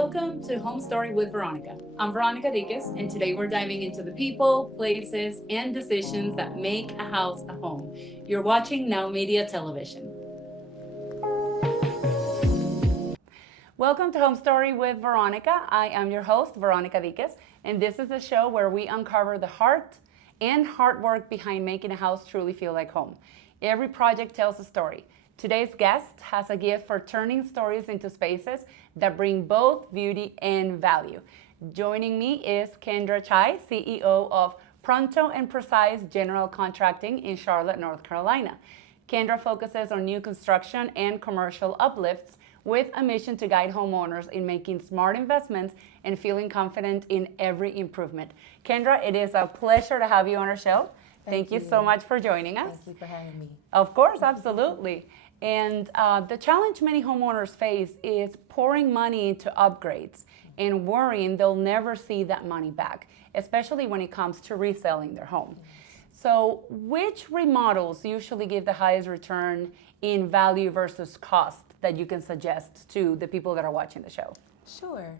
Welcome to Home Story with Veronica. I'm Veronica Diquez, and today we're diving into the people, places, and decisions that make a house a home. You're watching Now Media Television. Welcome to Home Story with Veronica. I am your host, Veronica Diquez, and this is the show where we uncover the heart and hard work behind making a house truly feel like home. Every project tells a story. Today's guest has a gift for turning stories into spaces that bring both beauty and value. Joining me is Kendra Kyei, CEO of Pronto Precise General Contracting in Charlotte, North Carolina. Kendra focuses on new construction and commercial uplifts with a mission to guide homeowners in making smart investments and feeling confident in every improvement. Kendra, it is a pleasure to have you on our show. Thank you so much for joining us. Thank you for having me. Of course, absolutely. And the challenge many homeowners face is pouring money into upgrades and worrying they'll never see that money back, especially when it comes to reselling their home. So which remodels usually give the highest return in value versus cost that you can suggest to the people that are watching the show? Sure.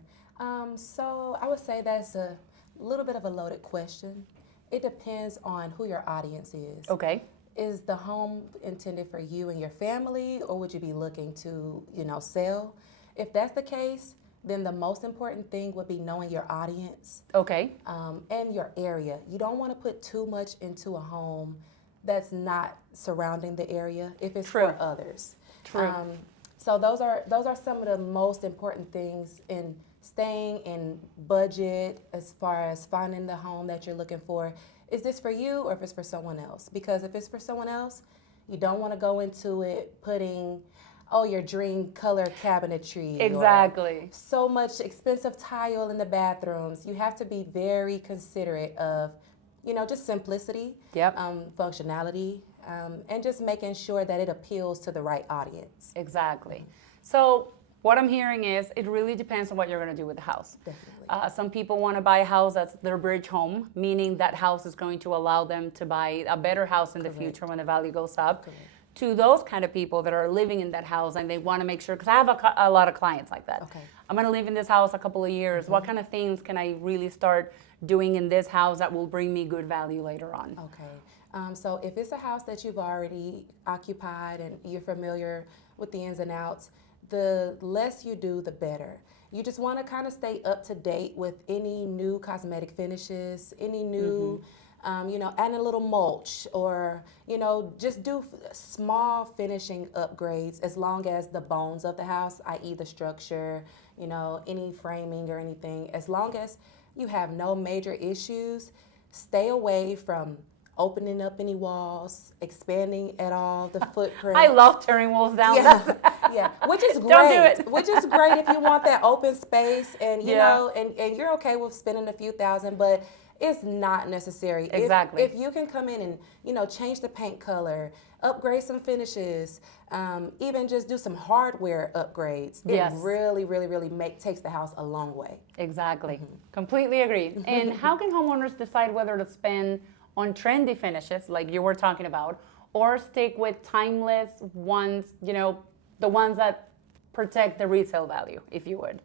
So I would say that's a little bit of a loaded question. It depends on who your audience is. Okay. Is the home intended for you and your family, or would you be looking to, sell? If that's the case, then the most important thing would be knowing your audience. Okay. And your area. You don't want to put too much into a home that's not surrounding the area if it's True. for others. True. So those are some of the most important things in staying in budget as far as finding the home that you're looking for. Is this for you or if it's for someone else? Because if it's for someone else, you don't want to go into it putting, your dream color cabinetry. Exactly. Or so much expensive tile in the bathrooms. You have to be very considerate of, just simplicity, Yep. Functionality, and just making sure that it appeals to the right audience. Exactly. So what I'm hearing is it really depends on what you're going to do with the house. Definitely. Some people want to buy a house that's their bridge home, meaning that house is going to allow them to buy a better house in the future when the value goes up. Correct. To those kind of people that are living in that house and they want to make sure, because I have a lot of clients like that. Okay. I'm going to live in this house a couple of years. What kind of things can I really start doing in this house that will bring me good value later on? Okay. So if it's a house that you've already occupied and you're familiar with the ins and outs, the less you do, the better. You just want to kind of stay up to date with any new cosmetic finishes, any new, add a little mulch or, just do small finishing upgrades as long as the bones of the house, i.e. the structure, any framing or anything, as long as you have no major issues, stay away from opening up any walls, expanding at all the footprint. I love tearing walls down. Yeah, which is great. Don't do it. Which is great if you want that open space and Yeah. and you're okay with spending a few thousand, but it's not necessary. Exactly. If you can come in and change the paint color, upgrade some finishes, even just do some hardware upgrades, Yes. it really, really, really takes the house a long way. Exactly. Completely agree. And how can homeowners decide whether to spend on trendy finishes like you were talking about or stick with timeless ones, the ones that protect the resale value, if you would?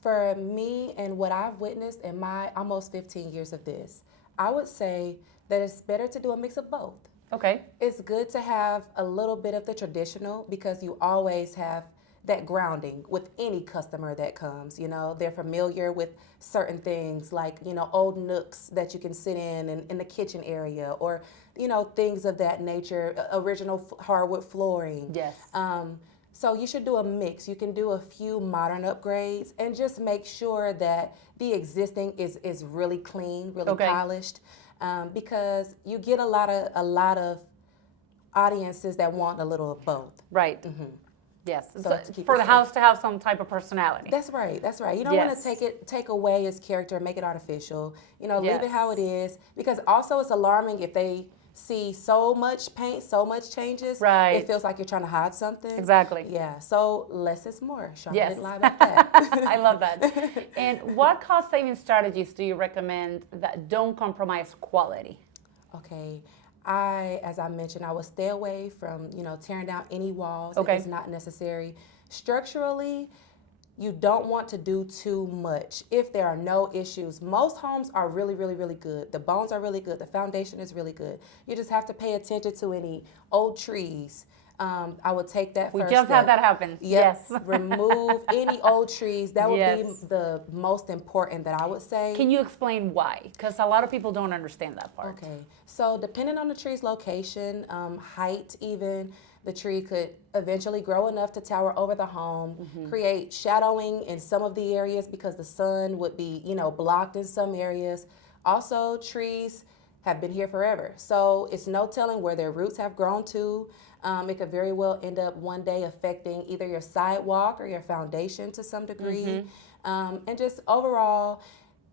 For me and what I've witnessed in my almost 15 years of this, I would say that it's better to do a mix of both. Okay. It's good to have a little bit of the traditional because you always have that grounding with any customer that comes. They're familiar with certain things like, old nooks that you can sit in the kitchen area or, things of that nature, original hardwood flooring. Yes. So you should do a mix. You can do a few modern upgrades and just make sure that the existing is really clean, really Okay. polished, because you get a lot of audiences that want a little of both. Right. Yes. So So to keep for it the simple. house to have some type of personality. That's right. You don't want Yes. to take away its character and make it artificial. Leave Yes. it how it is. Because also it's alarming if they see so much paint, so much changes. Right. It feels like you're trying to hide something. Exactly. Yeah. So less is more. Charlotte Yes. didn't lie about that. I love that. And what cost saving strategies do you recommend that don't compromise quality? Okay. As I mentioned, I would stay away from, tearing down any walls Okay. if it's not necessary. Structurally, you don't want to do too much if there are no issues. Most homes are really, really, really good. The bones are really good. The foundation is really good. You just have to pay attention to any old trees. I would take that We first just step. had that happen. Yep. Yes. Remove any old trees. That would Yes. be the most important that I would say. Can you explain why? Because a lot of people don't understand that part. Okay. So depending on the tree's location, height even, the tree could eventually grow enough to tower over the home, create shadowing in some of the areas because the sun would be, blocked in some areas. Also, trees have been here forever. So it's no telling where their roots have grown to. It could very well end up one day affecting either your sidewalk or your foundation to some degree. And just overall,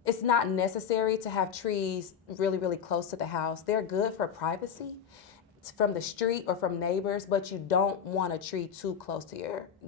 it's not necessary to have trees really, really close to the house. They're good for privacy from the street or from neighbors, but you don't want a tree too close to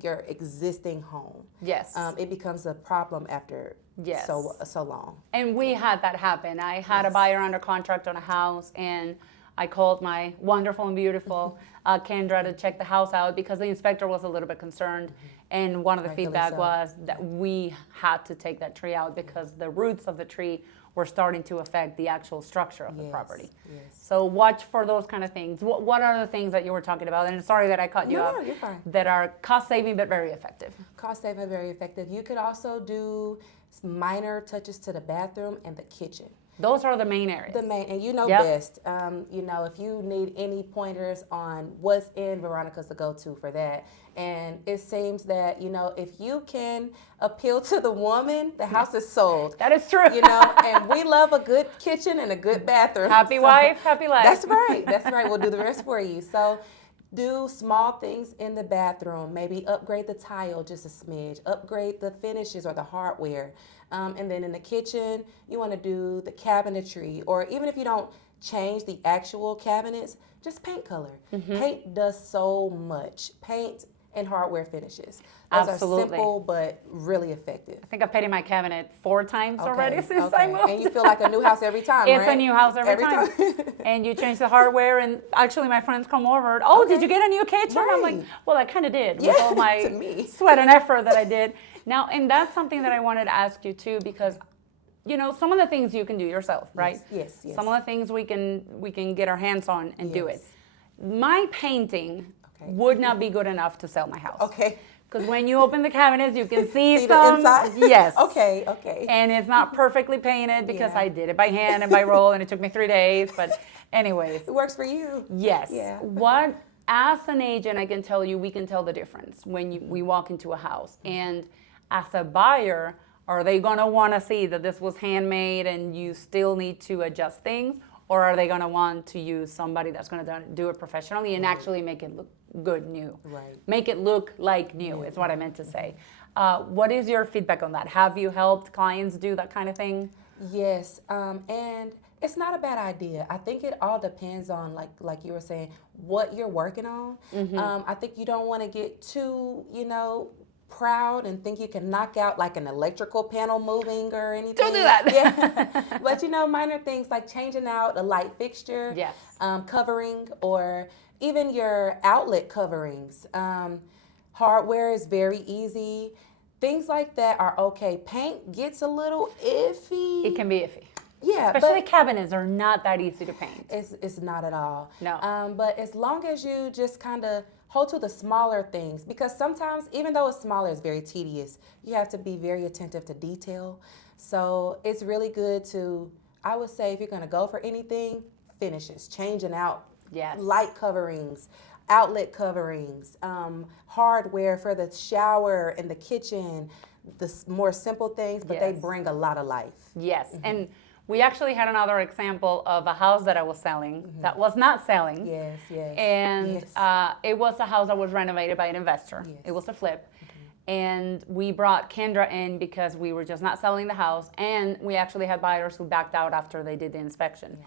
your existing home. Yes. It becomes a problem after so long. And we had that happen. I had a buyer under contract on a house, and I called my wonderful and beautiful Kendra to check the house out because the inspector was a little bit concerned. And one of the feedback was that we had to take that tree out because the roots of the tree were starting to affect the actual structure of the property. Yes. So watch for those kind of things. What are the things that you were talking about? And sorry that I cut you off. No, you're fine. That are cost saving but very effective. Cost saving, very effective. You could also do minor touches to the bathroom and the kitchen. Those are the main areas. And you know Yep. best. If you need any pointers on what's in, Veronica's the go-to for that. And it seems that, if you can appeal to the woman, the house is sold. That is true. And we love a good kitchen and a good bathroom. Happy wife, happy life. That's right. That's right. We'll do the rest for you. So do small things in the bathroom. Maybe upgrade the tile just a smidge. Upgrade the finishes or the hardware. And then in the kitchen, you want to do the cabinetry. Or even if you don't change the actual cabinets, just paint color. Paint does so much. Paint and hardware finishes. Those Absolutely. are simple but really effective. I think I've painted my cabinet 4 times already since I moved. And you feel like a new house every time, It's right? a new house every time. And you change the hardware, and actually my friends come over. Oh, did you get a new kitchen? I'm like, Right. well, I kind of did with Yeah, all my to me. sweat and effort that I did. Now, and that's something that I wanted to ask you too, because some of the things you can do yourself, right? Yes. Some of the things we can get our hands on and do it. My painting would not be good enough to sell my house. Okay. Because when you open the cabinets, you can see the some. inside? Yes. Okay. And it's not perfectly painted because Yeah. I did it by hand and by roll, and it took me 3 days. But anyways, It works for you. yes. Yeah. As an agent, I can tell you, we can tell the difference when we walk into a house. And as a buyer, are they going to want to see that this was handmade and you still need to adjust things? Or are they going to want to use somebody that's going to do it professionally and actually make it look good, new? Right. Make it look like new is what I meant to say. What is your feedback on that? Have you helped clients do that kind of thing? Yes, and it's not a bad idea. I think it all depends on, like you were saying, what you're working on. I think you don't want to get too, proud and think you can knock out like an electrical panel moving or anything. Don't do that. Yeah. But minor things like changing out a light fixture, Yes. Covering, or even your outlet coverings. Hardware is very easy. Things like that are okay. Paint gets a little iffy. It can be iffy. Yeah, Especially but cabinets are not that easy to paint. it's not at all. No. But as long as you just kind of hold to the smaller things, because sometimes, even though it's smaller, it's very tedious. You have to be very attentive to detail. So it's really good to, I would say, if you're going to go for anything, finishes, changing out Yes. light coverings, outlet coverings, hardware for the shower and the kitchen, the more simple things, but they Yes. bring a lot of life. Yes. And we actually had another example of a house that I was selling that was not selling. Yes. And Yes. it was a house that was renovated by an investor. Yes. It was a flip. And we brought Kendra in because we were just not selling the house. And we actually had buyers who backed out after they did the inspection.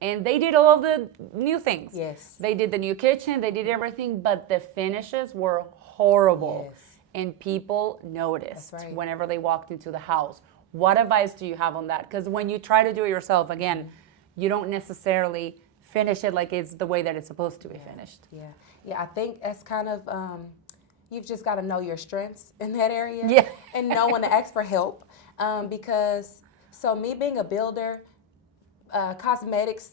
And they did all of the new things. Yes. They did the new kitchen, they did everything, but the finishes were horrible. Yes. And people noticed That's right. whenever they walked into the house. What advice do you have on that? Because when you try to do it yourself, again, you don't necessarily finish it like it's the way that it's supposed to be finished. Yeah, I think that's kind of you've just got to know your strengths in that area Yeah. and know when to ask for help. Because, so me being a builder, cosmetics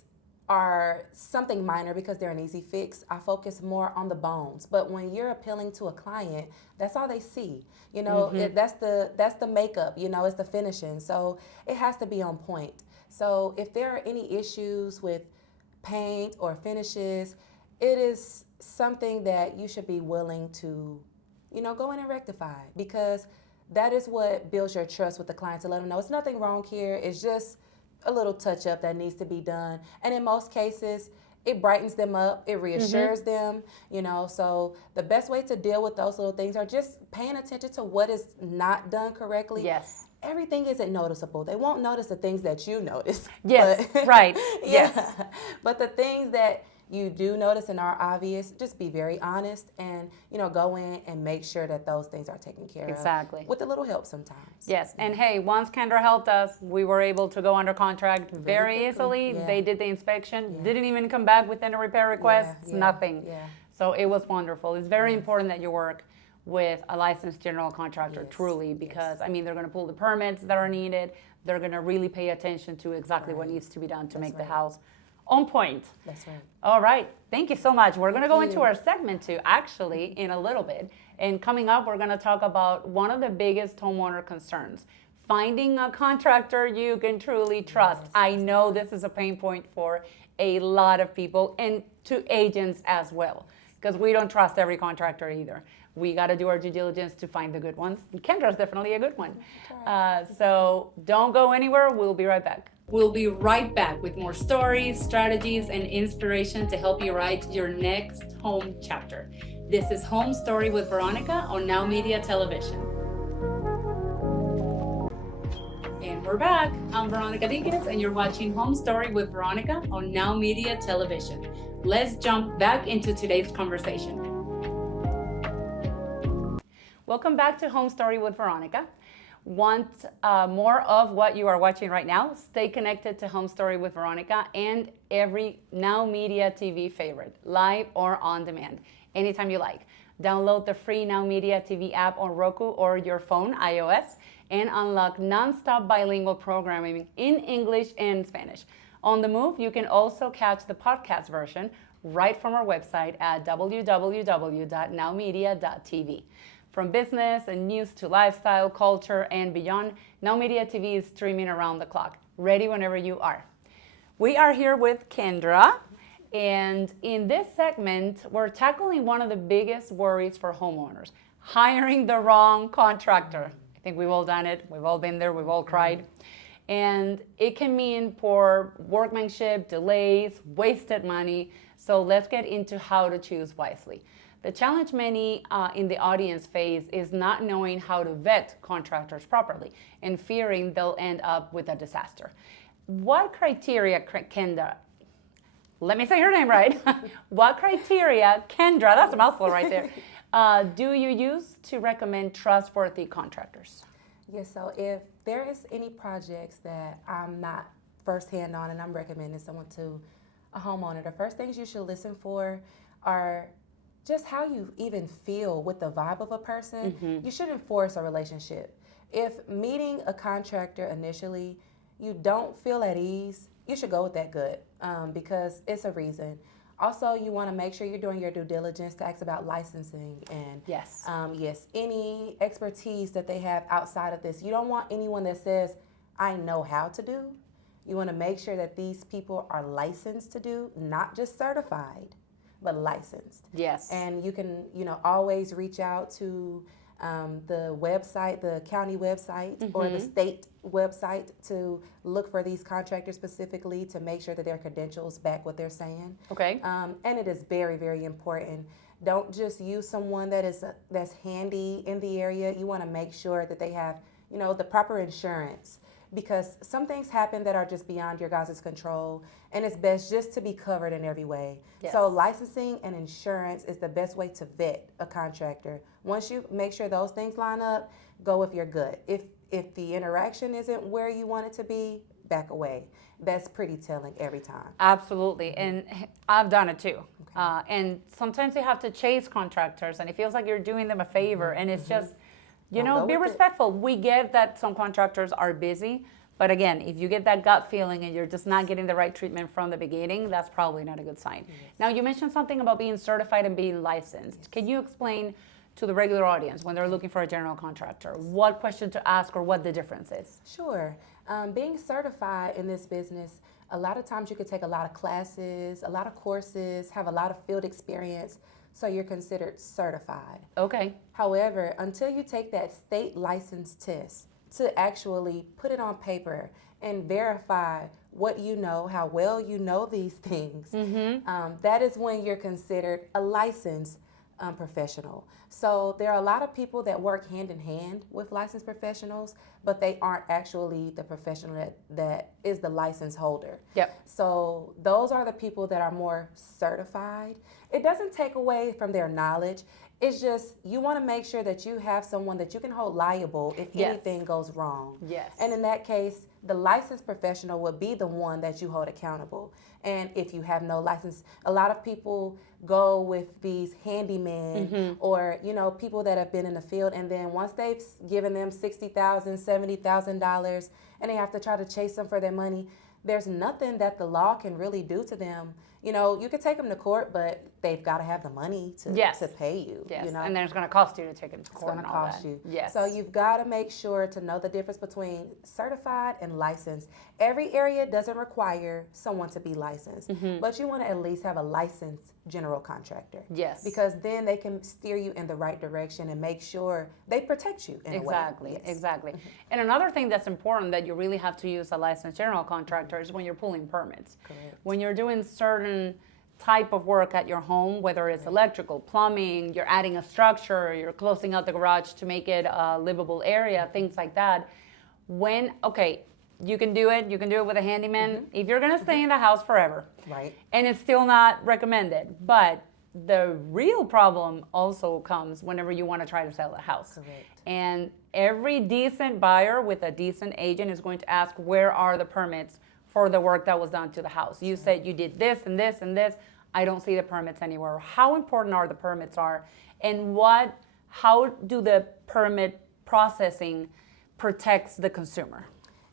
are something minor because they're an easy fix. I focus more on the bones. But when you're appealing to a client, that's all they see. You know, that's the makeup. You know, it's the finishing. So it has to be on point. So if there are any issues with paint or finishes, it is something that you should be willing to, you know, go in and rectify, because that is what builds your trust with the client, to let them know it's nothing wrong here. It's just a little touch up that needs to be done. And in most cases, it brightens them up, it reassures them, you know. So the best way to deal with those little things are just paying attention to what is not done correctly. Yes. Everything isn't noticeable. They won't notice the things that you notice. Yes, But, right. yeah. Yes. But the things that you do notice and are obvious, just be very honest and, you know, go in and make sure that those things are taken care Exactly. of. With a little help sometimes. Yes, and hey, once Kendra helped us, we were able to go under contract very quickly. easily. Yeah. They did the inspection, didn't even come back with any repair requests, nothing. Yeah. So it was wonderful. It's very important that you work with a licensed general contractor, truly, because I mean, they're going to pull the permits that are needed. They're going to really pay attention to exactly what needs to be done to make the house on point. That's right. All right, thank you so much. We're going to go Thank into you. our segment 2 actually in a little bit. And coming up, we're going to talk about one of the biggest homeowner concerns, finding a contractor you can truly trust. I know this is a pain point for a lot of people, and to agents as well, because we don't trust every contractor either. We got to do our due diligence to find the good ones. And Kendra's definitely a good one. So don't go anywhere. We'll be right back. We'll be right back with more stories, strategies, and inspiration to help you write your next home chapter. This is Home Story with Veronica on Now Media Television. And we're back. I'm Veronica Dinkins, and you're watching Home Story with Veronica on Now Media Television. Let's jump back into today's conversation. Welcome back to Home Story with Veronica. Want more of what you are watching right now? Stay connected to Home Story with Veronica and every Now Media TV favorite, live or on demand, anytime you like. Download the free Now Media TV app on Roku or your phone, iOS, and unlock nonstop bilingual programming in English and Spanish. On the move, you can also catch the podcast version right from our website at www.nowmedia.tv. From business and news to lifestyle, culture, and beyond, Now Media TV is streaming around the clock, ready whenever you are. We are here with Kendra, and in this segment, we're tackling one of the biggest worries for homeowners, hiring the wrong contractor. I think we've all done it, we've all been there, we've all cried. And it can mean poor workmanship, delays, wasted money. So let's get into how to choose wisely. The challenge many in the audience face is not knowing how to vet contractors properly and fearing they'll end up with a disaster. What criteria, Kendra, let me say her name right. What criteria, Kendra, that's a mouthful right there, do you use to recommend trustworthy contractors? Yes, so if there is any projects that I'm not firsthand on and I'm recommending someone to a homeowner, the first things you should listen for are just how you even feel with the vibe of a person. You shouldn't force a relationship. If meeting a contractor initially, you don't feel at ease, you should go with that gut because it's a reason. Also, you want to make sure you're doing your due diligence to ask about licensing and any expertise that they have outside of this. You don't want anyone that says, I know how to do. You want to make sure that these people are licensed to do, not just certified, but licensed. Yes. And you can, always reach out to the website, the county website or the state website to look for these contractors specifically to make sure that their credentials back what they're saying. Okay. And it is very, very important. Don't just use someone that's handy in the area. You want to make sure that they have, the proper insurance, because some things happen that are just beyond your guys' control, and it's best just to be covered in every way. Yes. So licensing and insurance is the best way to vet a contractor. Once you make sure those things line up, go with your gut. If the interaction isn't where you want it to be, back away. That's pretty telling every time. Absolutely. And I've done it too. And sometimes you have to chase contractors and it feels like you're doing them a favor. And it's just, be respectful. We get that some contractors are busy. But again, if you get that gut feeling and you're just not getting the right treatment from the beginning, that's probably not a good sign. Yes. Now, you mentioned something about being certified and being licensed. Yes. Can you explain to the regular audience when they're looking for a general contractor what question to ask or what the difference is? Sure. Being certified in this business, a lot of times you could take a lot of classes, a lot of courses, have a lot of field experience, so you're considered certified. Okay. However, until you take that state license test to actually put it on paper and verify what you know, how well you know these things, that is when you're considered a licensed professional. So there are a lot of people that work hand in hand with licensed professionals, but they aren't actually the professional that is the license holder. Yep. So those are the people that are more certified. It doesn't take away from their knowledge. It's just you want to make sure that you have someone that you can hold liable if anything goes wrong. Yes. And in that case, the licensed professional will be the one that you hold accountable. And if you have no license, a lot of people go with these handymen or, people that have been in the field. And then once they've given them $60,000, $70,000 and they have to try to chase them for their money, there's nothing that the law can really do to them. You could take them to court, but they've got to have the money to pay you. Yes, and then it's going to cost you to take them to court. It's going to cost you. Yes. So you've got to make sure to know the difference between certified and licensed. Every area doesn't require someone to be licensed, but you want to at least have a licensed general contractor. Yes. Because then they can steer you in the right direction and make sure they protect you in a way. Exactly. And another thing that's important that you really have to use a licensed general contractor is when you're pulling permits. Correct. When you're doing certain type of work at your home, whether it's electrical, plumbing, you're adding a structure, you're closing out the garage to make it a livable area, things like that. You can do it with a handyman if you're going to stay in the house forever. Right. And it's still not recommended. But the real problem also comes whenever you want to try to sell the house. Correct. And every decent buyer with a decent agent is going to ask, where are the permits for the work that was done to the house? You said you did this and this and this. I don't see the permits anywhere. How important are the permits and how do the permit processing protects the consumer?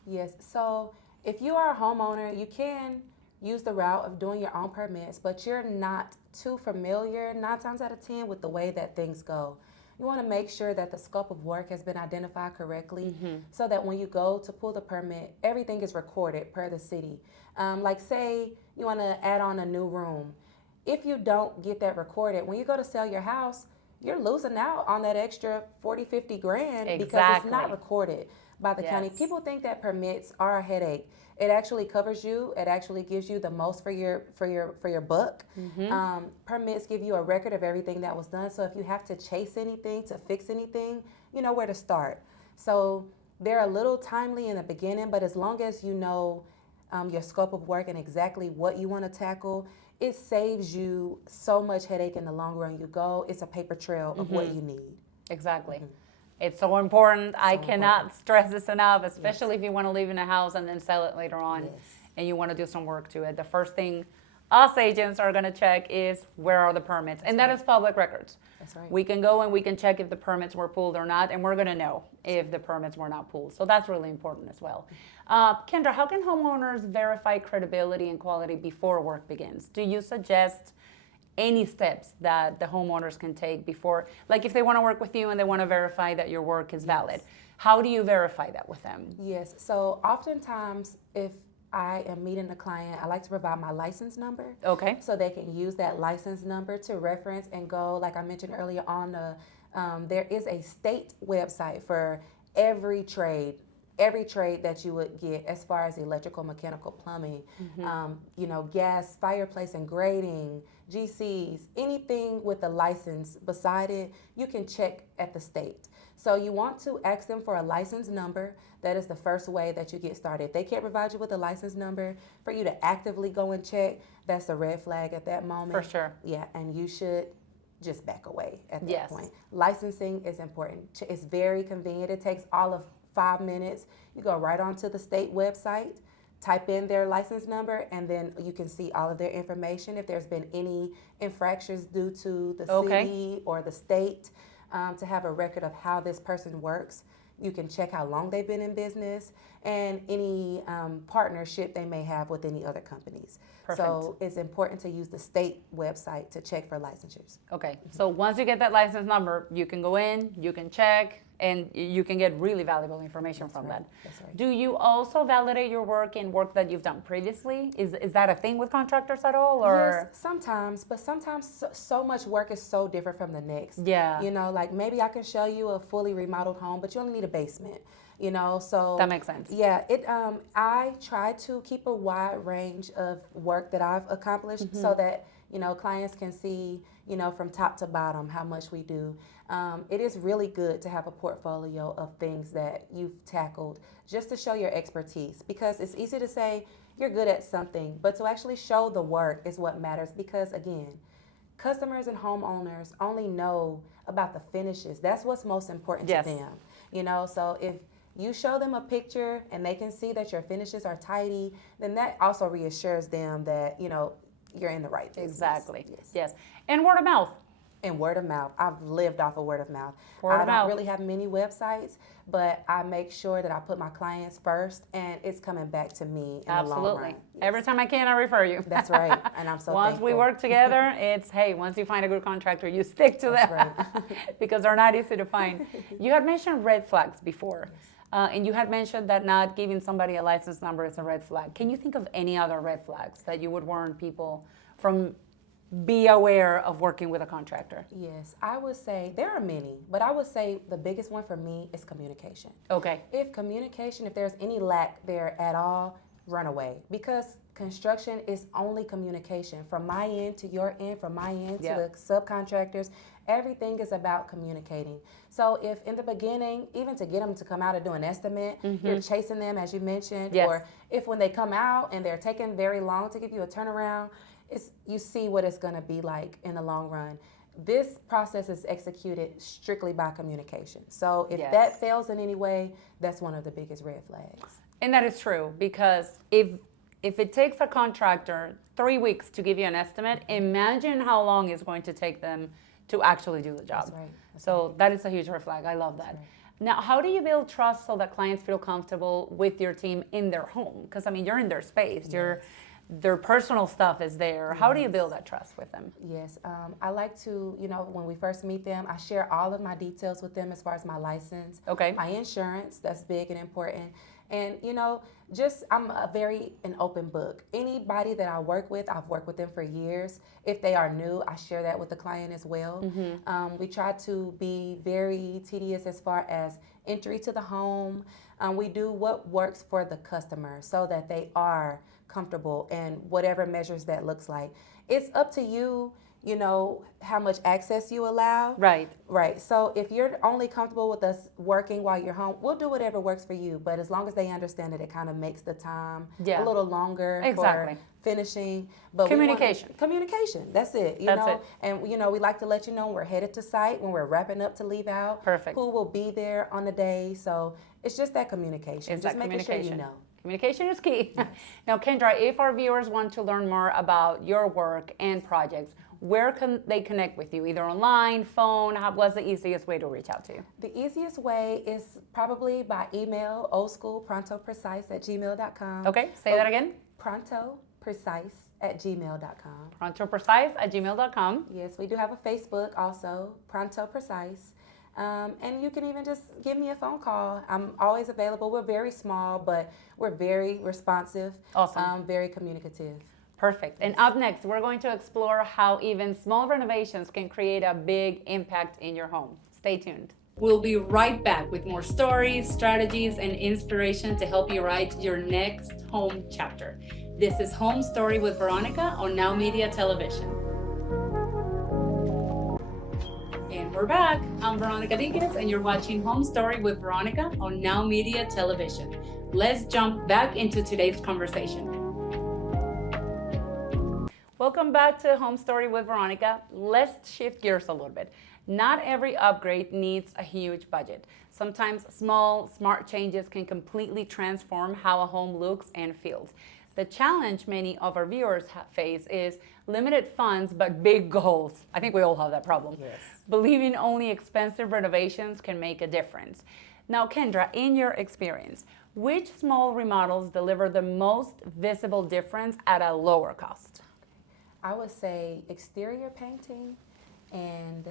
Yes, so if you are a homeowner, you can use the route of doing your own permits, but you're not too familiar 9 times out of 10 with the way that things go. You want to make sure that the scope of work has been identified correctly so that when you go to pull the permit, everything is recorded per the city. Like say you want to add on a new room. If you don't get that recorded, when you go to sell your house, you're losing out on that extra 40, 50 grand because it's not recorded by the county. People think that permits are a headache. It actually covers you. It actually gives you the most for your buck. Permits give you a record of everything that was done. So if you have to chase anything, to fix anything, you know where to start. So they're a little timely in the beginning, but as long as you know your scope of work and exactly what you want to tackle, it saves you so much headache in the long run. It's a paper trail of what you need. Exactly. It's so important. I cannot stress this enough, especially if you want to live in a house and then sell it later on and you want to do some work to it. The first thing us agents are going to check is where are the permits. And that is public records. That's right. We can go and we can check if the permits were pulled or not, and we're going to know if the permits were not pulled. So that's really important as well. Kendra, how can homeowners verify credibility and quality before work begins? Do you suggest any steps that the homeowners can take before, like if they want to work with you and they want to verify that your work is valid, how do you verify that with them? Yes, so oftentimes if I am meeting a client, I like to provide my license number. Okay. So they can use that license number to reference and go, like I mentioned earlier on, there is a state website for every trade that you would get as far as electrical, mechanical, plumbing, gas, fireplace and grading, GCs, anything with a license beside it, you can check at the state. So you want to ask them for a license number. That is the first way that you get started. If they can't provide you with a license number for you to actively go and check, that's a red flag at that moment. For sure. Yeah, and you should just back away at that point. Licensing is important. It's very convenient. It takes all of 5 minutes. You go right onto the state website, type in their license number, and then you can see all of their information. If there's been any infractions due to the city or the state, to have a record of how this person works. You can check how long they've been in business and any partnership they may have with any other companies. Perfect. So it's important to use the state website to check for licensures. Okay, so once you get that license number, you can go in, you can check, and you can get really valuable information from that. That's right. Do you also validate your work and work that you've done previously? Is that a thing with contractors at all? Or? Yes, sometimes, but sometimes so much work is so different from the next. Yeah. You know, like maybe I can show you a fully remodeled home, but you only need a basement. You know, so That makes sense. Yeah, I try to keep a wide range of work that I've accomplished so that, you know, clients can see, you know, from top to bottom how much we do. It is really good to have a portfolio of things that you've tackled just to show your expertise, because it's easy to say you're good at something, but to actually show the work is what matters, because again, customers and homeowners only know about the finishes. That's what's most important Yes. to them. You know, so if you show them a picture and they can see that your finishes are tidy, then that also reassures them that, you know, you're in the right business. Exactly. Yes. Yes. And word of mouth. And word of mouth. I've lived off of word of mouth. Word I of mouth. don't really have many websites, but I make sure that I put my clients first, and it's coming back to me in the long Absolutely. run. Every time I can, I refer you. That's right, and I'm so Once thankful. we work together, it's, hey, once you find a good contractor, you stick to That's them right. because they're not easy to find. You had mentioned red flags before, and you had mentioned that not giving somebody a license number is a red flag. Can you think of any other red flags that you would warn people from? Be aware of working with a contractor. Yes, I would say there are many, but I would say the biggest one for me is communication. Okay. If there's any lack there at all, run away, because construction is only communication from my end to your end, from my end to the subcontractors. Everything is about communicating. So if in the beginning, even to get them to come out and do an estimate, you're chasing them, as you mentioned, or if when they come out and they're taking very long to give you a turnaround, you see what it's going to be like in the long run. This process is executed strictly by communication. So if that fails in any way, that's one of the biggest red flags. And that is true, because if it takes a contractor 3 weeks to give you an estimate, imagine how long it's going to take them to actually do the job. That's right. So that is a huge red flag. I love that. Now, how do you build trust so that clients feel comfortable with your team in their home? Because, I mean, you're in their space. Their personal stuff is there. How do you build that trust with them? Yes, I like to, you know, when we first meet them, I share all of my details with them as far as my license, my insurance, that's big and important. And, you know, I'm an open book. Anybody that I work with, I've worked with them for years. If they are new, I share that with the client as well. We try to be very tedious as far as entry to the home. We do what works for the customer so that they are comfortable, and whatever measures that looks like. It's up to you, you know, how much access you allow. Right. So if you're only comfortable with us working while you're home, we'll do whatever works for you. But as long as they understand that it kind of makes the time a little longer for finishing. But communication. That's it. You know, and you know, we like to let you know when we're headed to site, when we're wrapping up to leave out. Who will be there on the day. So it's just that communication. Just making sure you know. Communication is key. Now, Kendra, if our viewers want to learn more about your work and projects, where can they connect with you? Either online, phone? What's the easiest way to reach out to you? The easiest way is probably by email, old school, prontoprecise@gmail.com. Okay, say that again. prontoprecise@gmail.com. prontoprecise@gmail.com. Yes, we do have a Facebook also, Pronto Precise. And you can even just give me a phone call. I'm always available. We're very small, but we're very responsive. Awesome. Very communicative. Perfect. And up next, we're going to explore how even small renovations can create a big impact in your home. Stay tuned. We'll be right back with more stories, strategies, and inspiration to help you write your next home chapter. This is Home Story with Veronica on Now Media Television. And we're back. I'm Veronica Dinkins, and you're watching Home Story with Veronica on Now Media Television. Let's jump back into today's conversation. Welcome back to Home Story with Veronica. Let's shift gears a little bit. Not every upgrade needs a huge budget. Sometimes small, smart changes can completely transform how a home looks and feels. The challenge many of our viewers face is limited funds but big goals. I think we all have that problem. Yes. Believing only expensive renovations can make a difference. Now, Kendra, in your experience, which small remodels deliver the most visible difference at a lower cost? I would say exterior painting and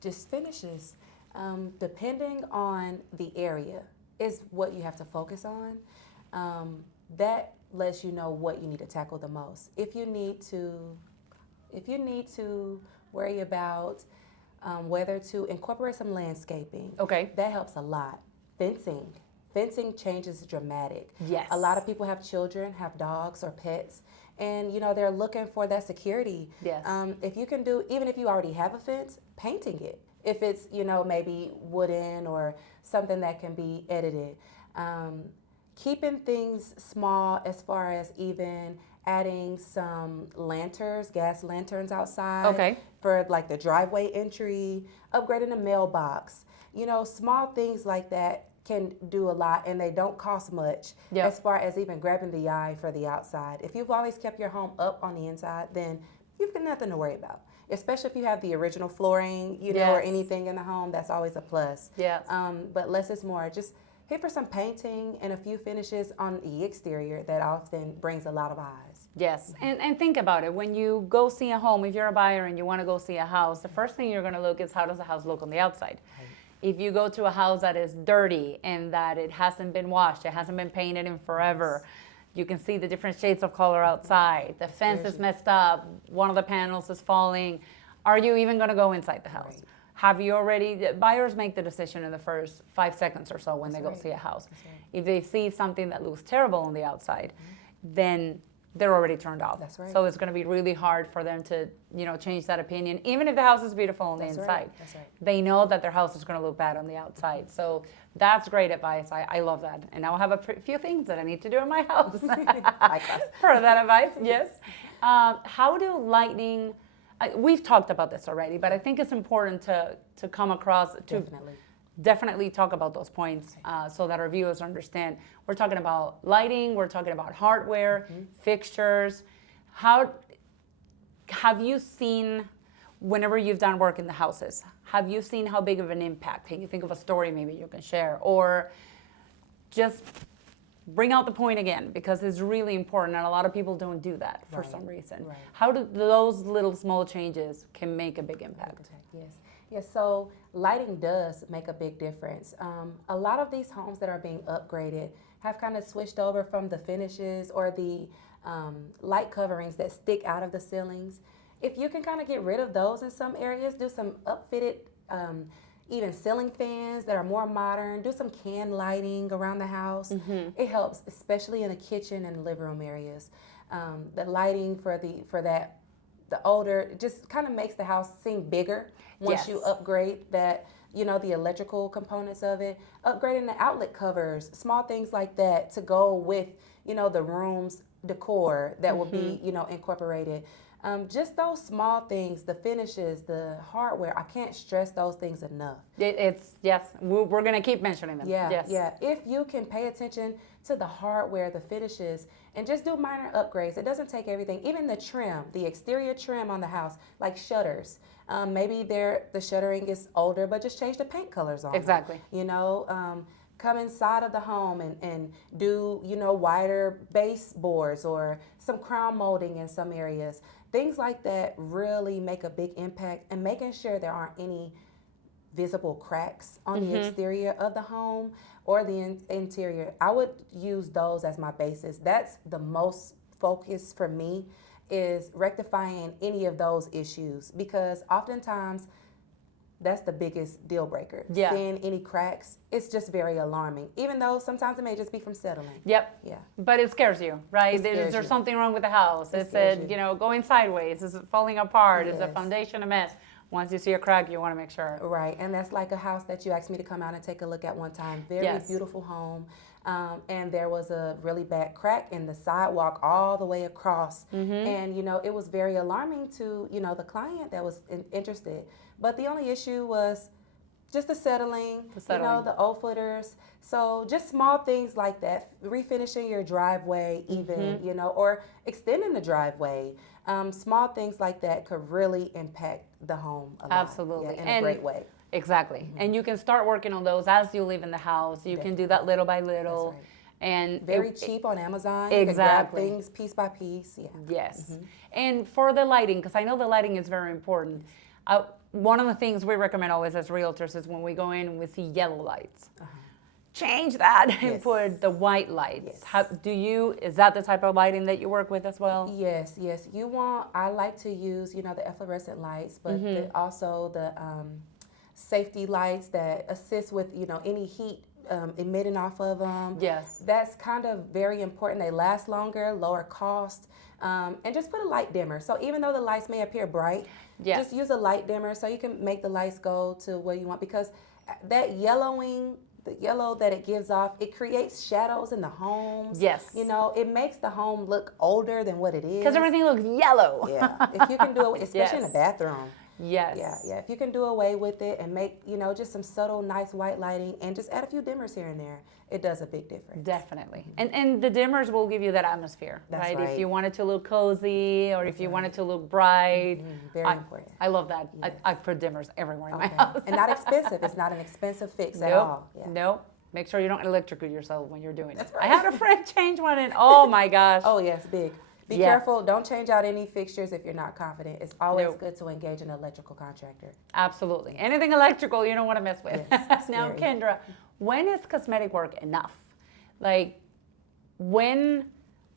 just finishes. Depending on the area is what you have to focus on. That lets you know what you need to tackle the most. If you need to worry about whether to incorporate some landscaping, Okay. that helps a lot. Fencing changes dramatic. Yes. A lot of people have children, have dogs or pets, and they're looking for that security. Yes. If you can do, even if you already have a fence, painting it. If it's maybe wooden or something that can be edited. Keeping things small as far as even adding some lanterns, gas lanterns outside. Okay. For like the driveway entry, upgrading the mailbox. Small things like that can do a lot, and they don't cost much. Yep. As far as even grabbing the eye for the outside. If you've always kept your home up on the inside, then you've got nothing to worry about. Especially if you have the original flooring, or Yes. anything in the home, that's always a plus. Yes. But less is more. Just hit for some painting and a few finishes on the exterior that often brings a lot of eyes. Yes, and think about it. When you go see a home, if you're a buyer and you want to go see a house, the first thing you're going to look is how does the house look on the outside. Right. If you go to a house that is dirty and that it hasn't been washed, it hasn't been painted in forever, you can see the different shades of color outside. The fence is messed up. One of the panels is falling. Are you even going to go inside the house? Right. Have you already, buyers make the decision in the first 5 seconds or so when That's they go right. see a house. That's right. If they see something that looks terrible on the outside, then they're already turned off. That's right. So it's going to be really hard for them to, change that opinion, even if the house is beautiful on the That's inside. right. That's right. They know that their house is going to look bad on the outside. So that's great advice. I love that. And now I have a few things that I need to do in my house for that advice. Yes. How do lighting? We've talked about this already, but I think it's important to come across to definitely talk about those points so that our viewers understand. We're talking about lighting, we're talking about hardware, fixtures. How have you seen, whenever you've done work in the houses, have you seen how big of an impact? Can you think of a story maybe you can share? Or just bring out the point again, because it's really important and a lot of people don't do that for some reason. Right. How do those little small changes can make a big impact? Yes. Yes, so lighting does make a big difference. A lot of these homes that are being upgraded have kind of switched over from the finishes or the light coverings that stick out of the ceilings. If you can kind of get rid of those in some areas, do some upfitted even ceiling fans that are more modern, do some can lighting around the house. It helps, especially in the kitchen and living room areas. The lighting for the older, it just kind of makes the house seem bigger once you upgrade that, the electrical components of it, upgrading the outlet covers, small things like that to go with, the room's decor that will be, incorporated. Just those small things, the finishes, the hardware, I can't stress those things enough. Yes, we're going to keep mentioning them. Yeah. If you can pay attention to the hardware, the finishes, and just do minor upgrades, it doesn't take everything. Even the trim, the exterior trim on the house, like shutters. Maybe the shuttering is older, but just change the paint colors on Exactly. them. Come inside of the home and do, wider baseboards or some crown molding in some areas. Things like that really make a big impact, and making sure there aren't any visible cracks on the exterior of the home or the interior. I would use those as my basis. That's the most focus for me, is rectifying any of those issues, because oftentimes that's the biggest deal breaker. Yeah. Seeing any cracks, it's just very alarming, even though sometimes it may just be from settling. Yep. Yeah. But it scares you, right? It scares Is there you. something wrong with the house? Is scares it, you. going sideways? Is it falling apart? Is the Yes. foundation a mess? Once you see a crack, you want to make sure. Right, and that's like a house that you asked me to come out and take a look at one time. Very Yes. beautiful home, and there was a really bad crack in the sidewalk all the way across. And it was very alarming to the client that was interested. But the only issue was Just the settling, settling. you know, the old footers. So just small things like that, refinishing your driveway even, you know, or extending the driveway. Small things like that could really impact the home a lot. Absolutely. Yeah, in a great way. Exactly. And you can start working on those as you live in the house. You can do that little by little. That's right. And Very cheap on Amazon. Exactly. You can grab things piece by piece. Yeah. Yes. And for the lighting, because I know the lighting is very important. One of the things we recommend always as realtors is when we go in and we see yellow lights, change that and put the white lights. Yes. Is that the type of lighting that you work with as well? Yes, yes. I like to use, you know, the efflorescent lights, but also the safety lights that assist with, you know, any heat emitting off of them. Yes. That's kind of very important. They last longer, lower cost, and just put a light dimmer. So even though the lights may appear bright, just use a light dimmer so you can make the lights go to where you want, because that yellowing, the yellow that it gives off, it creates shadows in the homes. Yes. You know, it makes the home look older than what it is. Because everything looks yellow. Yeah. If you can do it, especially in the bathroom. Yes. Yeah. If you can do away with it and make, you know, just some subtle, nice white lighting and just add a few dimmers here and there, it does a big difference. Definitely. And the dimmers will give you that atmosphere, That's right? If you want it to look cozy or if you want it to look bright. Very important. I love that. Yes. I put dimmers everywhere in my house. And not expensive. It's not an expensive fix at all. Yeah. Nope. Make sure you don't electrocute yourself when you're doing it. That's right. I had a friend change one and oh my gosh. Oh, yes, big. Be careful. Don't change out any fixtures if you're not confident. It's always good to engage an electrical contractor. Absolutely. Anything electrical you don't want to mess with. Yes, Now, scary. Kendra, when is cosmetic work enough? Like, when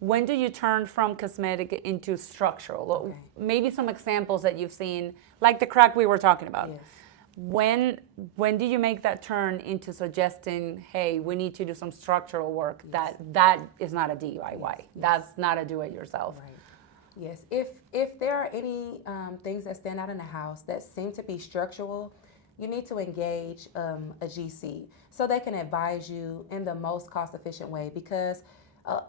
do you turn from cosmetic into structural? Okay. Maybe some examples that you've seen, like the crack we were talking about. Yes. When do you make that turn into suggesting, hey, we need to do some structural work? That is not a DIY. That's not a do-it-yourself. Right. Yes. If there are any things that stand out in the house that seem to be structural, you need to engage a GC so they can advise you in the most cost-efficient way, because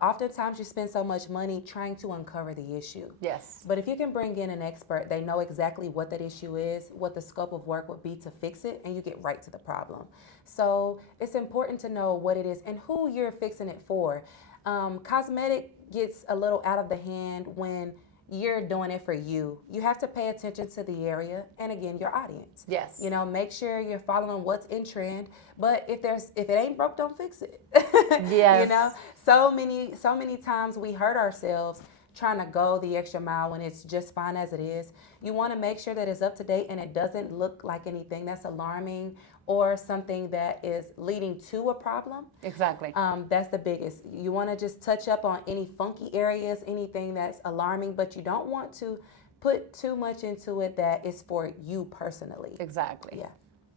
oftentimes you spend so much money trying to uncover the issue. Yes. But if you can bring in an expert, they know exactly what that issue is, what the scope of work would be to fix it, and you get right to the problem. So it's important to know what it is and who you're fixing it for. Cosmetic gets a little out of the hand when you're doing it for you. You have to pay attention to the area and, again, your audience. Yes. You know, make sure you're following what's in trend. But if it ain't broke, don't fix it. Yes. You know, so many times we hurt ourselves trying to go the extra mile when it's just fine as it is. You want to make sure that it's up to date and it doesn't look like anything that's alarming or something that is leading to a problem. Exactly. That's the biggest. You want to just touch up on any funky areas, anything that's alarming, but you don't want to put too much into it that is for you personally. Exactly. Yeah.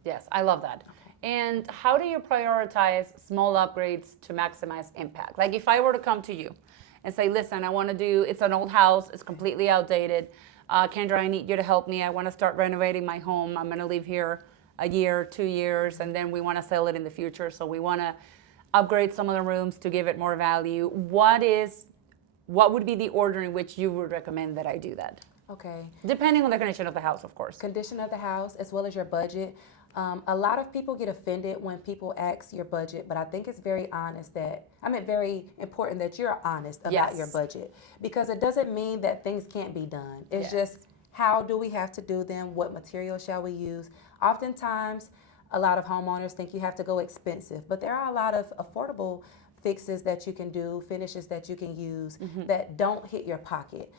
Yes, I love that. And how do you prioritize small upgrades to maximize impact? Like if I were to come to you and say, listen, it's an old house, it's completely outdated. Kendra, I need you to help me. I want to start renovating my home. I'm going to live here a year, 2 years, and then we want to sell it in the future. So we want to upgrade some of the rooms to give it more value. What would be the order in which you would recommend that I do that? Okay. Depending on the condition of the house, of course. Condition of the house as well as your budget. A lot of people get offended when people ask your budget, but I think it's very very important that you're honest about your budget, because it doesn't mean that things can't be done. It's just, how do we have to do them? What material shall we use? Oftentimes, a lot of homeowners think you have to go expensive, but there are a lot of affordable fixes that you can do, finishes that you can use that don't hit your pocket.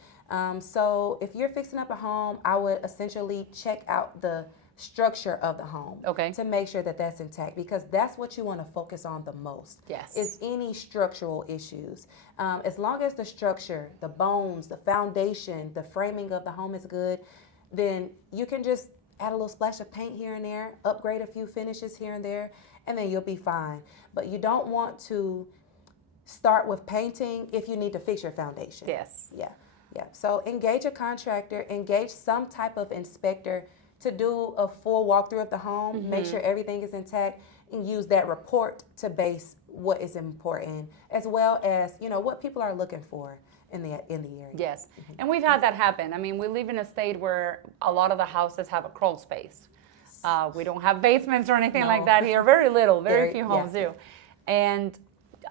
So if you're fixing up a home, I would essentially check out the structure of the home to make sure that that's intact, because that's what you want to focus on the most. Yes. Is any structural issues. As long as the structure, the bones, the foundation, the framing of the home is good, then you can just add a little splash of paint here and there, upgrade a few finishes here and there, and then you'll be fine. But you don't want to start with painting if you need to fix your foundation. Yes. Yeah. So engage a contractor, engage some type of inspector to do a full walkthrough of the home, make sure everything is intact, and use that report to base what is important, as well as, you know, what people are looking for in the area. Yes, and we've had that happen. I mean, we live in a state where a lot of the houses have a crawl space. We don't have basements or anything No. like that here. Very little, very few Yeah. homes do. And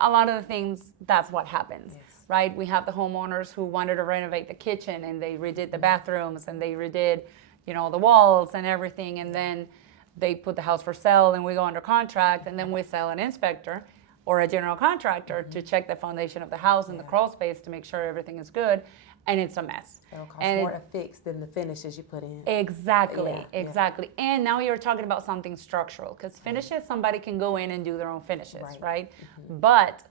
a lot of the things, that's what happens, Yes. right? We have the homeowners who wanted to renovate the kitchen and they redid the bathrooms and they redid, the walls and everything. And then they put the house for sale and we go under contract and then we sell an inspector or a general contractor to check the foundation of the house and the crawl space to make sure everything is good. And it's a mess. It'll cost more to fix than the finishes you put in. Exactly, Yeah, exactly. And now you're talking about something structural, because finishes, somebody can go in and do their own finishes, right? But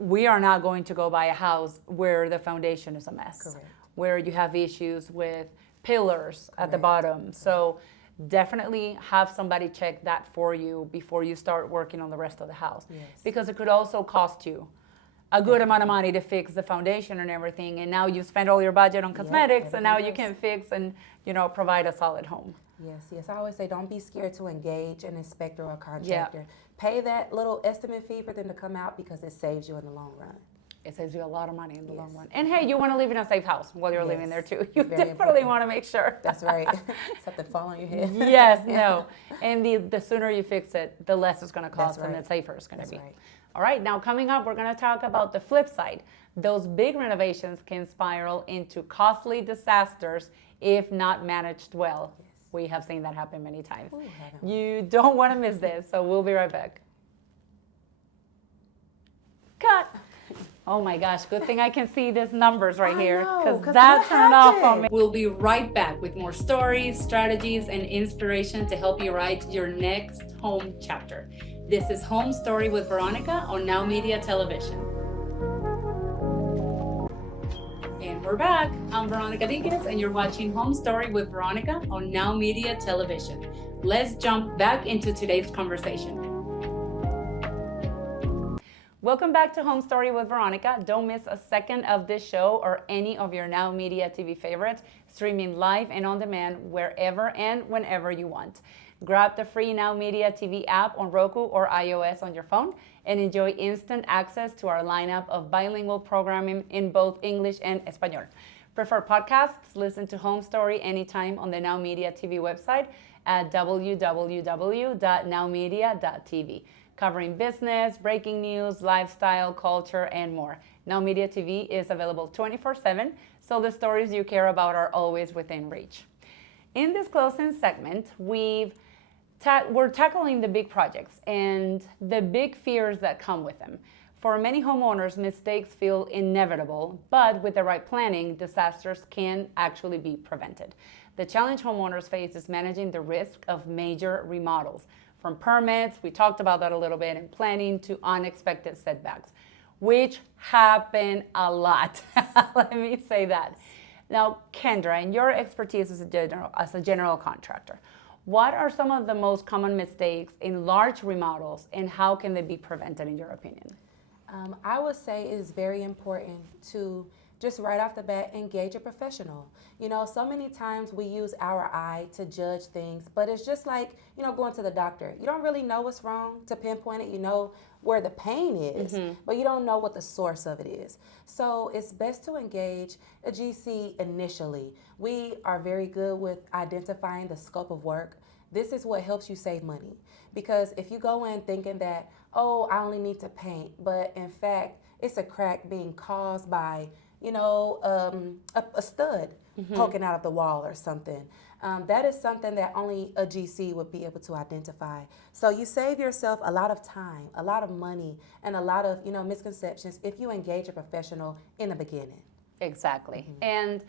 we are not going to go buy a house where the foundation is a mess, Correct. where you have issues with pillars at the bottom. So definitely have somebody check that for you before you start working on the rest of the house. Yes. Because it could also cost you a good amount of money to fix the foundation and everything, and now you spend all your budget on cosmetics, and now you can fix and provide a solid home. Yes. I always say don't be scared to engage an inspector or a contractor. Pay that little estimate fee for them to come out because it saves you in the long run. It saves you a lot of money in the long run. And hey, you want to live in a safe house while you're living there too. You Very definitely important. want to make sure. That's right. Something fall on your head. Yes, no. And the sooner you fix it, the less it's going to cost and right. the safer it's going to be. Right. All right, now coming up, we're going to talk about the flip side. Those big renovations can spiral into costly disasters if not managed well. Yes. We have seen that happen many times. Ooh, haven't we? You don't want to miss this, so we'll be right back. Cut. Oh my gosh, good thing I can see these numbers right here, know, because 'cause that what turned off on happened? me. We'll be right back with more stories, strategies, and inspiration to help you write your next home chapter. This is Home Story with Veronica on Now Media Television. And we're back. I'm Veronica Dinkins, and you're watching Home Story with Veronica on Now Media Television. Let's jump back into today's conversation. Welcome back to Home Story with Veronica. Don't miss a second of this show or any of your Now Media TV favorites, streaming live and on demand wherever and whenever you want. Grab the free Now Media TV app on Roku or iOS on your phone and enjoy instant access to our lineup of bilingual programming in both English and Espanol. Prefer podcasts? Listen to Home Story anytime on the Now Media TV website at www.nowmedia.tv. Covering business, breaking news, lifestyle, culture, and more. Now Media TV is available 24/7, so the stories you care about are always within reach. In this closing segment, we're tackling the big projects and the big fears that come with them. For many homeowners, mistakes feel inevitable, but with the right planning, disasters can actually be prevented. The challenge homeowners face is managing the risk of major remodels. From permits, we talked about that a little bit, and planning to unexpected setbacks, which happen a lot. Let me say that. Now, Kendra, in your expertise as a general contractor, what are some of the most common mistakes in large remodels, and how can they be prevented, in your opinion? I would say it is very important to just right off the bat engage a professional. So many times we use our eye to judge things, but it's just like, going to the doctor. You don't really know what's wrong to pinpoint it. You know where the pain is, but you don't know what the source of it is. So it's best to engage a GC initially. We are very good with identifying the scope of work. This is what helps you save money. Because if you go in thinking that, oh, I only need to paint, but in fact, it's a crack being caused by a stud poking out of the wall or something. That is something that only a GC would be able to identify. So you save yourself a lot of time, a lot of money, and a lot of misconceptions if you engage a professional in the beginning. Exactly. And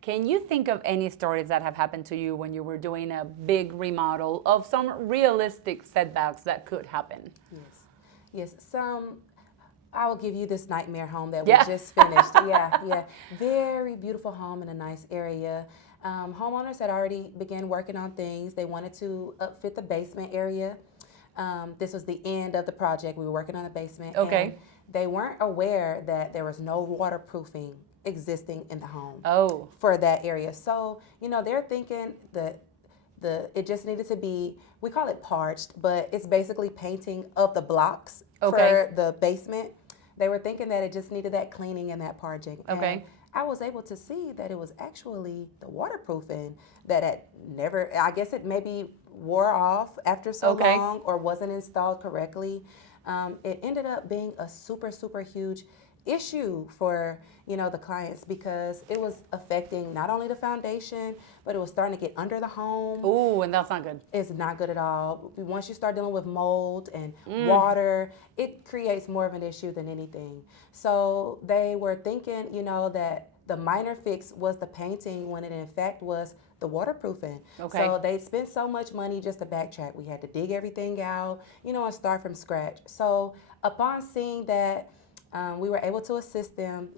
can you think of any stories that have happened to you when you were doing a big remodel of some realistic setbacks that could happen? Yes. I will give you this nightmare home that Yeah. we just finished. Yeah. Very beautiful home in a nice area. Homeowners had already begun working on things. They wanted to upfit the basement area. This was the end of the project. We were working on the basement. Okay. And they weren't aware that there was no waterproofing existing in the home for that area. So, they're thinking that it just needed to be, we call it parched, but it's basically painting of the blocks for the basement. They were thinking that it just needed that cleaning and that parging. Okay. And I was able to see that it was actually the waterproofing that had never, I guess it maybe wore off after so Okay. long or wasn't installed correctly. It ended up being a super, super huge issue for the clients because it was affecting not only the foundation, but it was starting to get under the home. Ooh, and that's not good. It's not good at all. Once you start dealing with mold and water, it creates more of an issue than anything. So they were thinking, that the minor fix was the painting when it in fact was the waterproofing. Okay. So they spent so much money just to backtrack. We had to dig everything out, and start from scratch. So upon seeing that, we were able to assist them,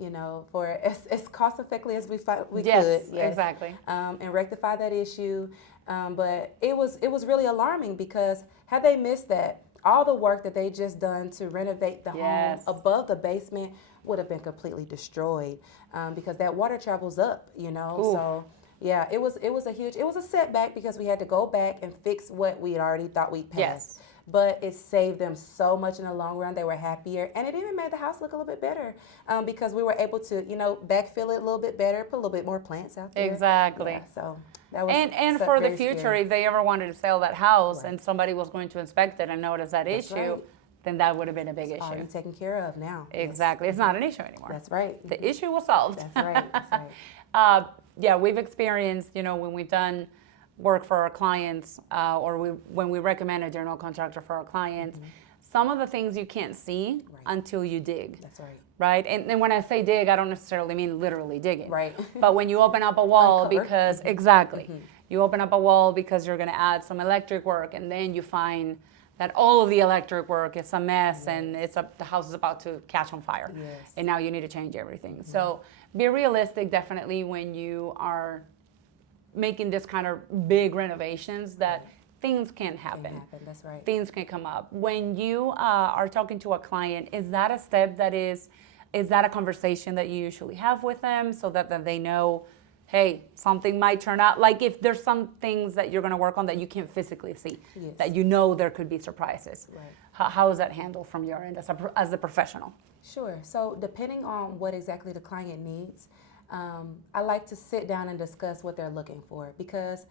for as cost effectively as we could. Yes, exactly. And rectify that issue. But it was really alarming because had they missed that, all the work that they just done to renovate the home above the basement would have been completely destroyed because that water travels up, Ooh. So yeah, it was a setback because we had to go back and fix what we had already thought we'd passed. Yes. But it saved them so much in the long run. They were happier, and it even made the house look a little bit better because we were able to, backfill it a little bit better, put a little bit more plants out there. Exactly. Yeah, so that was And for the very future, scary. if they ever wanted to sell that house and somebody was going to inspect it and notice that That's issue, right. then that would have been a big It's issue. already taken care of now. Exactly. It's not an issue anymore. That's right. The issue was solved. That's right. That's right. Yeah, we've experienced, when we've done work for our clients or when we recommend a general contractor for our clients, some of the things you can't see until you dig. That's right. Right? And when I say dig, I don't necessarily mean literally digging. Right. But when you open up a wall Uncover. because, exactly, you open up a wall because you're going to add some electric work and then you find that all of the electric work is a mess and the house is about to catch on fire. Yes. And now you need to change everything. So be realistic definitely when you are making this kind of big renovations that things can happen. That's right. Things can come up. When you are talking to a client, is that a step that is that a conversation that you usually have with them so that they know, hey, something might turn out, like if there's some things that you're going to work on that you can't physically see, that there could be surprises. Right. How is that handled from your end as a professional? Sure. So depending on what exactly the client needs, I like to sit down and discuss what they're looking for because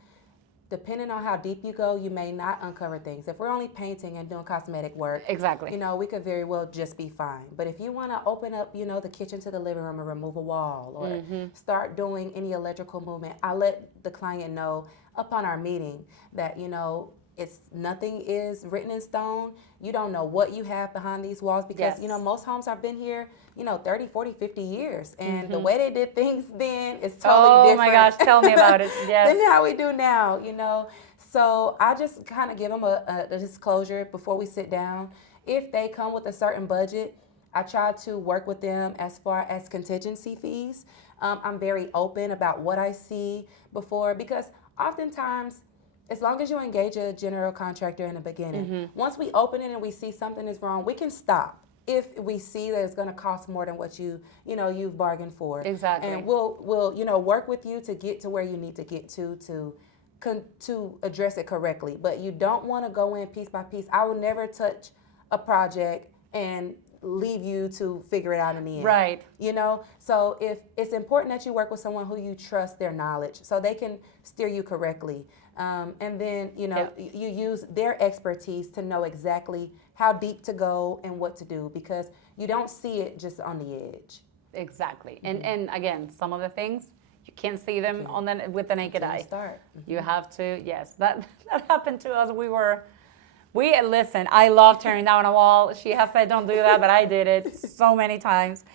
depending on how deep you go, you may not uncover things. If we're only painting and doing cosmetic work, Exactly. we could very well just be fine. But if you want to open up, the kitchen to the living room and remove a wall or start doing any electrical movement, I let the client know upon our meeting that, it's nothing is written in stone. You don't know what you have behind these walls because, most homes have been here, 30, 40, 50 years. And the way they did things then is totally different. Oh my gosh, tell me about it. Yes. than how we do now, So I just kind of give them a disclosure before we sit down. If they come with a certain budget, I try to work with them as far as contingency fees. I'm very open about what I see before because oftentimes, as long as you engage a general contractor in the beginning, once we open it and we see something is wrong, we can stop if we see that it's going to cost more than what you've bargained for. Exactly. And we'll work with you to get to where you need to get to address it correctly. But you don't want to go in piece by piece. I will never touch a project and leave you to figure it out in the end. Right. So if it's important that you work with someone who you trust their knowledge so they can steer you correctly. And then, you use their expertise to know exactly how deep to go and what to do because you don't see it just on the edge. Exactly. And again, some of the things, you can't see them with the naked eye. Start. You have to, yes. That happened to us. Listen, I love tearing down a wall. She has said don't do that, but I did it so many times.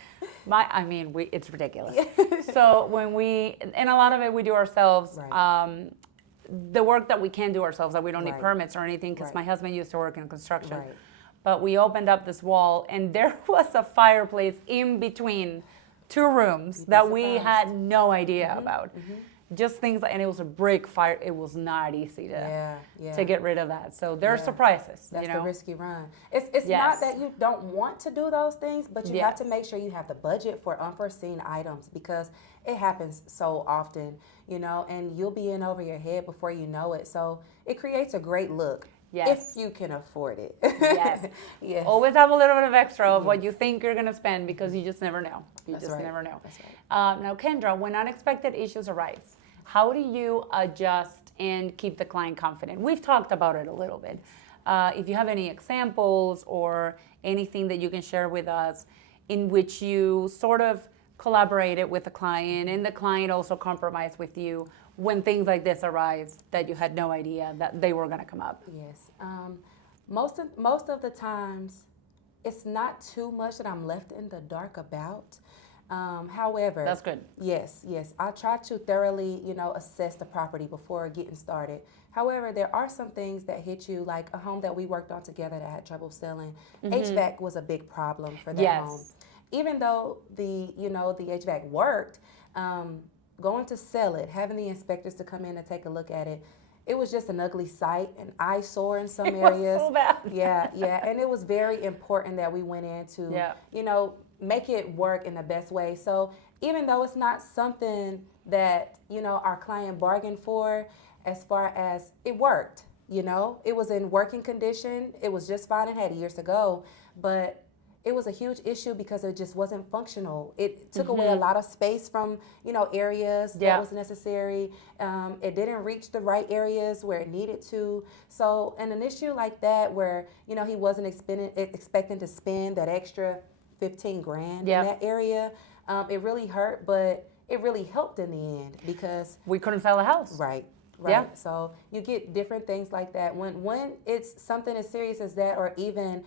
It's ridiculous. So and a lot of it we do ourselves. Right. The work that we can do ourselves, that we don't need permits or anything, because my husband used to work in construction. Right. But we opened up this wall, and there was a fireplace in between two rooms that we had no idea about. Just things and it was a brick fire. It was not easy to get rid of that. So there are surprises. That's the risky run. It's not that you don't want to do those things, but you have to make sure you have the budget for unforeseen items because it happens so often, and you'll be in over your head before you know it. So it creates a great look. Yes. If you can afford it. Yes. Yes. Always have a little bit of extra of what you think you're going to spend because you just never know. You That's just right. never know. That's right. Now, Kendra, when unexpected issues arise, how do you adjust and keep the client confident? We've talked about it a little bit. If you have any examples or anything that you can share with us in which you sort of collaborated with the client and the client also compromised with you when things like this arise that you had no idea that they were going to come up. Yes. Most of the times, it's not too much that I'm left in the dark about. However, That's good. Yes, yes. I try to thoroughly, assess the property before getting started. However, there are some things that hit you, like a home that we worked on together that had trouble selling. HVAC was a big problem for that Yes. home. Even though the HVAC worked, going to sell it, having the inspectors to come in and take a look at it, it was just an ugly sight, an eyesore in some areas. So bad. Yeah, yeah, and it was very important that we went in to, make it work in the best way. So even though it's not something that, our client bargained for, as far as it worked, it was in working condition. It was just fine. It had years to go, but it was a huge issue because it just wasn't functional. It took away a lot of space from, areas that was necessary. It didn't reach the right areas where it needed to. So, and an issue like that where, he wasn't expecting to spend that extra 15 grand in that area, it really hurt, but it really helped in the end because we couldn't sell the house. Right. Yeah. So you get different things like that when it's something as serious as that, or even,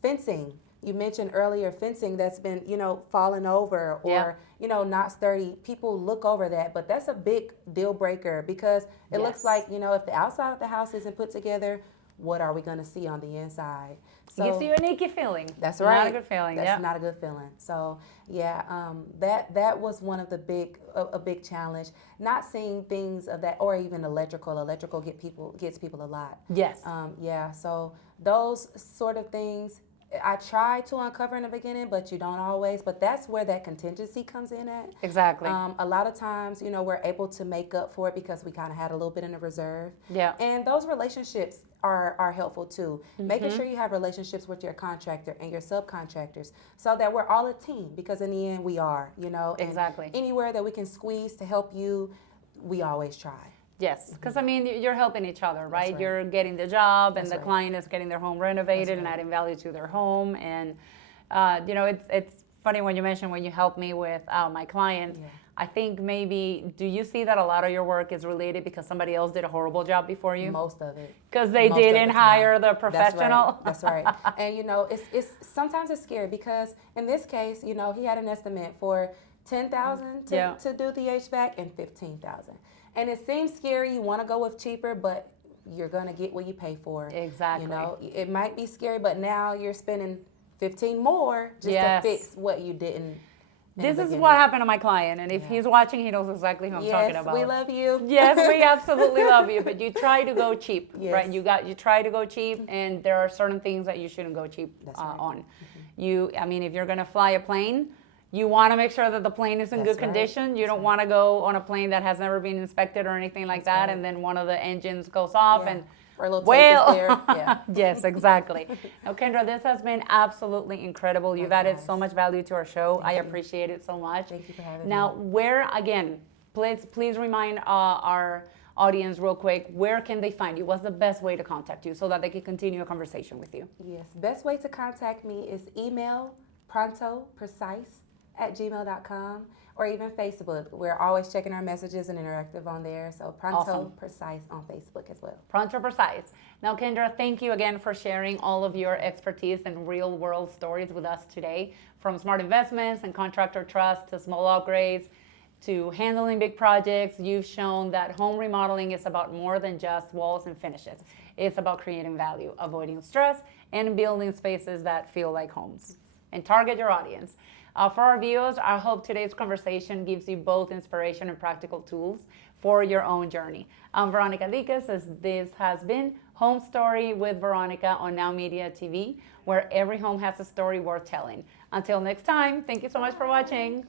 fencing. You mentioned earlier fencing that's been, falling over or, not sturdy. People look over that, but that's a big deal breaker because it looks like, if the outside of the house isn't put together, what are we going to see on the inside? So Gives you an icky feeling. That's right. Not a good feeling. That's not a good feeling. So that was one of the big challenge. Not seeing things of that, or even electrical. Electrical gets people a lot. Yes. So those sort of things I try to uncover in the beginning, but you don't always. But that's where that contingency comes in at. Exactly. A lot of times, we're able to make up for it because we kind of had a little bit in the reserve. Yeah. And those relationships are helpful too. Making sure you have relationships with your contractor and your subcontractors so that we're all a team, because in the end we are, and Exactly. anywhere that we can squeeze to help you, we always try. Yes, because you're helping each other, right? right. You're getting the job, and That's the right. client is getting their home renovated and adding value to their home. And it's funny when you mentioned when you helped me with my client. Yeah. I think maybe, do you see that a lot of your work is related because somebody else did a horrible job before you? Most of it. Because they Most of didn't the hire time. the professional. That's right. And it's sometimes it's scary because in this case, he had an estimate for $10,000 to do the HVAC and $15,000. And it seems scary. You want to go with cheaper, but you're gonna get what you pay for. Exactly. It might be scary, but now you're spending 15 more just to fix what you didn't. This is what happened to my client, and if he's watching, he knows exactly who I'm talking about. Yes, we love you. Yes, we absolutely love you, but you try to go cheap, Yes. right? You try to go cheap, and there are certain things that you shouldn't go cheap on. If you're gonna fly a plane, you want to make sure that the plane is in good condition. You don't want to go on a plane that has never been inspected or anything like that, and then one of the engines goes off and or a little tape is there. Yeah. Yes, exactly. Now, Kendra, this has been absolutely incredible. You've added so much value to our show. I appreciate it so much. Thank you for having me. Now, where, again, please remind our audience real quick, where can they find you? What's the best way to contact you so that they can continue a conversation with you? Yes, best way to contact me is email prontoprecise@gmail.com, or even Facebook. We're always checking our messages and interactive on there. So Pronto Precise on Facebook as well. Pronto Precise. Now, Kendra, thank you again for sharing all of your expertise and real world stories with us today. From smart investments and contractor trust to small upgrades to handling big projects, you've shown that home remodeling is about more than just walls and finishes. It's about creating value, avoiding stress, and building spaces that feel like homes. And target your audience. For our viewers, I hope today's conversation gives you both inspiration and practical tools for your own journey. I'm Veronica Dicas, as this has been Home Story with Veronica on Now Media TV, where every home has a story worth telling. Until next time, thank you so much for watching.